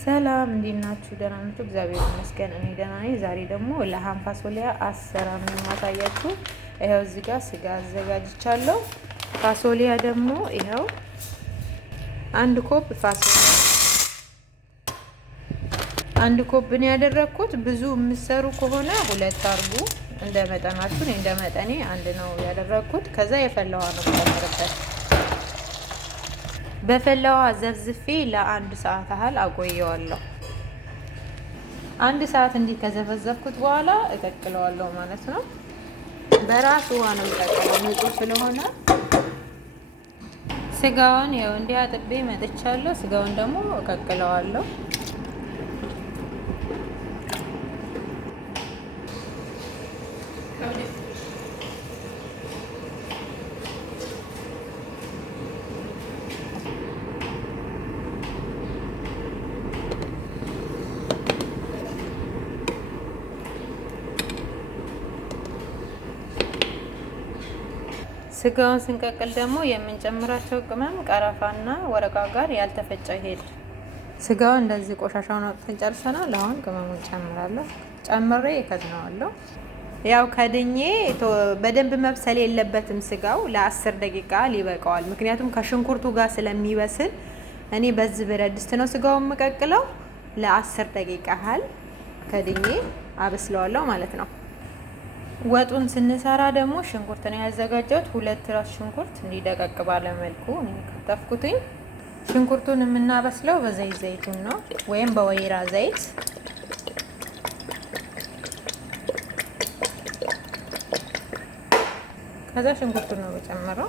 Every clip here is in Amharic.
ሰላም እንዴት ናችሁ? ደህና ናችሁ? እግዚአብሔር ይመስገን እኔ ደህና ነኝ። ዛሬ ደግሞ ለሃም ፋሶሊያ አሰራር ነው የማሳያችሁ። ይኸው እዚህ ጋር ስጋ አዘጋጅቻለሁ። ፋሶሊያ ደግሞ ይኸው አንድ ኮብ ነው ያደረኩት። ብዙ የምትሰሩ ከሆነ ሁለት አርጉ፣ እንደ መጠናችሁ። እንደ መጠኔ አንድ ነው ያደረኩት። ከዛ የፈላ ውሃ ነው የምጨምርበት። በፈላዋ ዘፍዝፌ ለአንድ ሰዓት ያህል አቆየዋለሁ። አንድ ሰዓት እንዲህ ከዘፈዘፍኩት በኋላ እቀቅለዋለሁ ማለት ነው። በራሱ ውሃ ነው የምቀቅለው ንጹህ ስለሆነ። ስጋውን ያው እንዲህ አጥቤ መጥቻለሁ። ስጋውን ደግሞ እቀቅለዋለሁ። ስጋውን ስንቀቅል ደግሞ የምንጨምራቸው ቅመም ቀረፋና ወረቃ ጋር ያልተፈጨ ሄል። ስጋውን እንደዚህ ቆሻሻውን አውጥተን ጨርሰናል። አሁን ቅመሙን ጨምራለሁ። ጨምሬ እከድነዋለሁ። ያው ከድኜ በደንብ መብሰል የለበትም ስጋው ለ10 ደቂቃ ይበቃዋል። ምክንያቱም ከሽንኩርቱ ጋር ስለሚበስል እኔ በዚህ ብረት ድስት ነው ስጋውን የምቀቅለው። ለ10 ደቂቃ ያህል ከድኜ አበስለዋለሁ ማለት ነው። ወጡን ስንሰራ ደግሞ ሽንኩርት ነው ያዘጋጀሁት። 2 ራስ ሽንኩርት እንዲደቀቅ ባለ መልኩ ነው ከተፍኩትኝ። ሽንኩርቱን የምናበስለው ዘይቱን ነው ወይም በወይራ ዘይት። ከዛ ሽንኩርቱን ነው የጨመረው።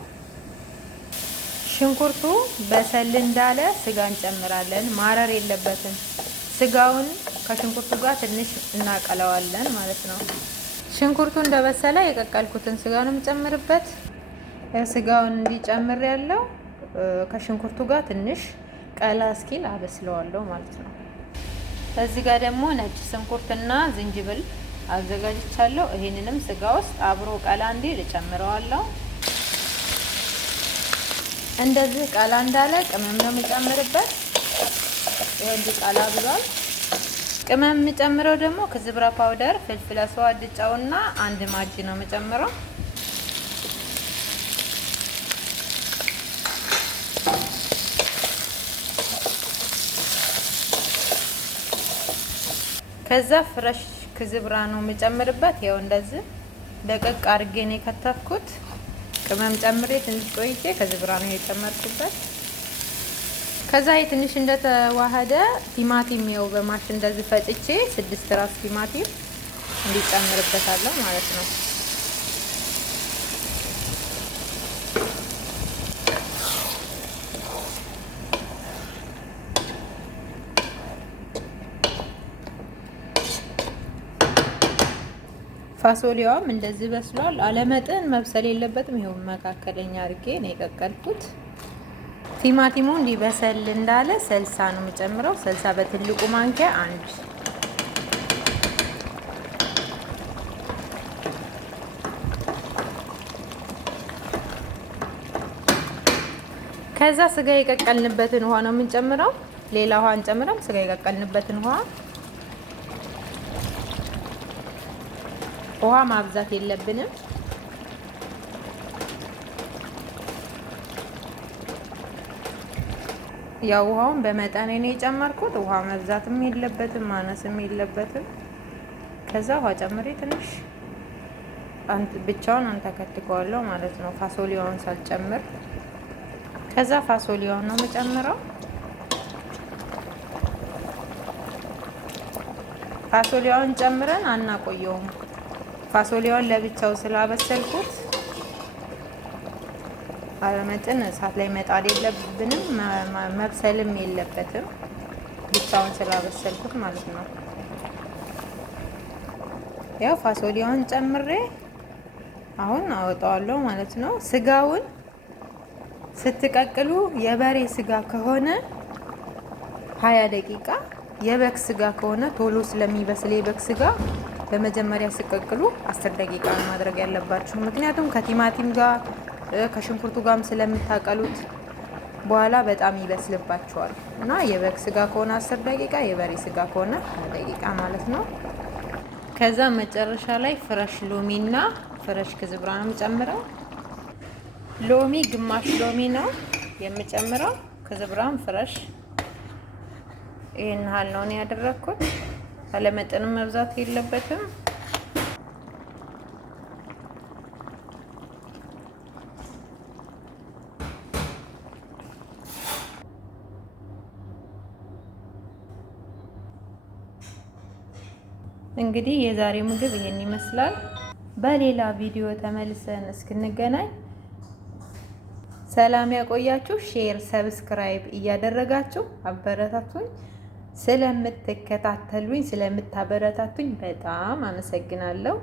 ሽንኩርቱ በሰል እንዳለ ስጋ እንጨምራለን። ማረር የለበትም። ስጋውን ከሽንኩርቱ ጋር ትንሽ እናቀለዋለን ማለት ነው። ሽንኩርቱ እንደበሰለ የቀቀልኩትን ስጋ ነው የምጨምርበት። ስጋውን እንዲጨምር ያለው ከሽንኩርቱ ጋር ትንሽ ቀላ እስኪል አበስለዋለሁ ማለት ነው። እዚህ ጋር ደግሞ ነጭ ሽንኩርትና ዝንጅብል አዘጋጅቻለሁ። ይሄንንም ስጋ ውስጥ አብሮ ቀላ እንዲል እጨምረዋለሁ። እንደዚህ ቀላ እንዳለ ቅመም ነው የምጨምርበት። ይሄ እንዲህ ቀላ ብሏል። ቅመም የምጨምረው ደግሞ ከዝብራ ፓውደር፣ ፍልፍል አስዋድ፣ ጨውና አንድ ማጂ ነው የምጨምረው። ከዛ ፍረሽ ከዝብራ ነው የምጨምርበት። ያው እንደዚህ ደቀቅ አድርጌ ነው የከተፍኩት። ቅመም ጨምሬ ትንሽ ቆይቼ ከዝብራ ነው የጨመርኩበት። ከዛ ትንሽ እንደተዋሃደ ቲማቲም ነው በማሽን እንደዚህ ፈጭቼ 6 ራስ ቲማቲም እንዲጨምርበታለሁ ማለት ነው። ፋሶሊያውም እንደዚህ በስሏል። አለመጠን መብሰል የለበትም። ይሄው መካከለኛ አድርጌ ነው የቀቀልኩት። ቲማቲሙ እንዲበሰል እንዳለ ሰልሳ ነው የምጨምረው። ሰልሳ በትልቁ ማንኪያ አንድ። ከዛ ስጋ የቀቀልንበትን ውሃ ነው የምንጨምረው። ሌላ ውሃ እንጨምረም። ስጋ የቀቀልንበትን ውሃ ማብዛት የለብንም። ያው ውሃውን በመጠኔ ነው የጨመርኩት። ውሃ መብዛትም የለበትም ማነስም የለበትም። ከዛ ውሃ ጨምሬ ትንሽ ብቻውን አንተከትከዋለሁ ማለት ነው፣ ፋሶሊያውን ሳልጨምር። ከዛ ፋሶሊያውን ነው የምጨምረው። ፋሶሊያውን ጨምረን አናቆየውም። ፋሶሊያውን ለብቻው ስላበሰልኩት አለመጠን እሳት ላይ መጣድ የለብንም፣ መብሰልም የለበትም። ብቻውን ስላበሰልኩት ማለት ነው። ያው ፋሶሊያውን ጨምሬ አሁን አወጣዋለሁ ማለት ነው። ስጋውን ስትቀቅሉ የበሬ ስጋ ከሆነ 20 ደቂቃ፣ የበግ ስጋ ከሆነ ቶሎ ስለሚበስል የበግ ስጋ በመጀመሪያ ስቀቅሉ 10 ደቂቃ ማድረግ ያለባችሁ። ምክንያቱም ከቲማቲም ጋር ከሽንኩርቱ ጋርም ስለምታቀሉት በኋላ በጣም ይበስልባቸዋል እና የበግ ስጋ ከሆነ 10 ደቂቃ፣ የበሬ ስጋ ከሆነ 20 ደቂቃ ማለት ነው። ከዛ መጨረሻ ላይ ፍረሽ ሎሚና ፍረሽ ክዝብራ ነው የምጨምረው። ሎሚ ግማሽ ሎሚ ነው የምጨምረው። ክዝብራም ፍረሽ ይሄን ያህል ነው ያደረኩት። አለመጠንም መብዛት የለበትም። እንግዲህ የዛሬ ምግብ ይሄን ይመስላል። በሌላ ቪዲዮ ተመልሰን እስክንገናኝ ሰላም ያቆያችሁ። ሼር፣ ሰብስክራይብ እያደረጋችሁ አበረታቱኝ። ስለምትከታተሉኝ፣ ስለምታበረታቱኝ በጣም አመሰግናለሁ።